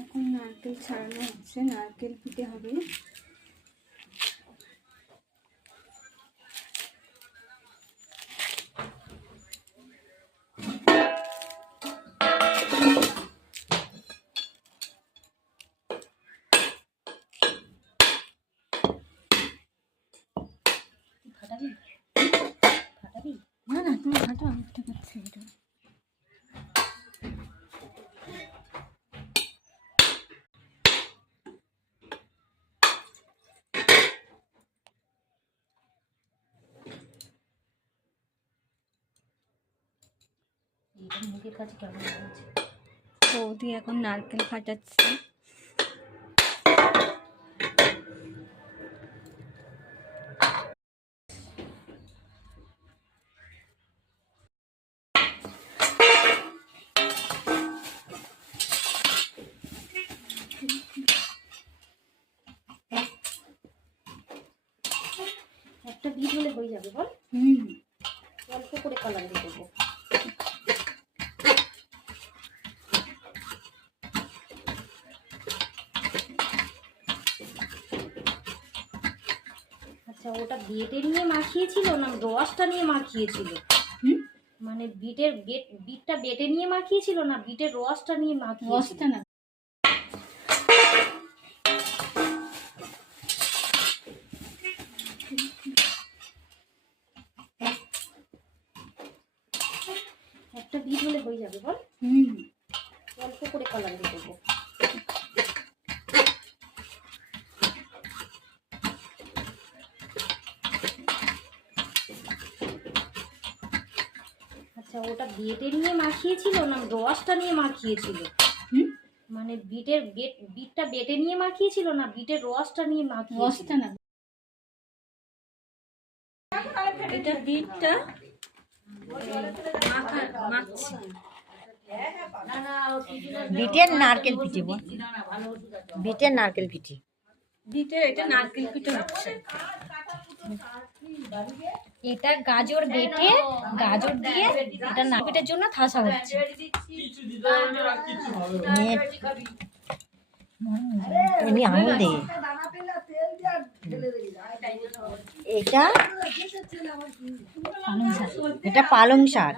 এখন নারকেল ছাড়ানো হচ্ছে, নারকেল পিঠে হবে। না না, তুমি ঘাটো, আমি একটা করছি এটা। মুখের কাছে কেমন লাগছে? বৌদি এখন নারকেল ফাটাচ্ছে। একটা বিট হলে হয়ে যাবে বল। অল্প করে কালার দিয়ে দেবো। আচ্ছা, ওটা বেটে নিয়ে মাখিয়েছিল না রসটা নিয়ে মাখিয়েছিল? মানে বিটটা বেটে নিয়ে মাখিয়েছিল না বিটের রসটা নিয়ে মাখিয়েছিল? রসটা না, একটা বিট হলে হয়ে যাবে বল। অল্প করে কালার দিয়ে দেবো। আচ্ছা, ওটা বেটে নিয়ে মাখিয়েছিল না রসটা নিয়ে মাখিয়েছিল? মানে বিটটা বেটে নিয়ে মাখিয়েছিল না বিটের রসটা নিয়ে মাখিয়েছিল? রসটা না, এটা বিটটা মাখছি। বিটের নারকেল পিঠে বল, বিটের নারকেল পিঠে। বিটের এটা নারকেল পিঠে হচ্ছে। এটা গাজর বেটে গাজর দিয়ে এটা নারকেল পিঠের জন্য ঠাসা হচ্ছে। এমনি আঙুল দে। এটা এটা পালং শাক।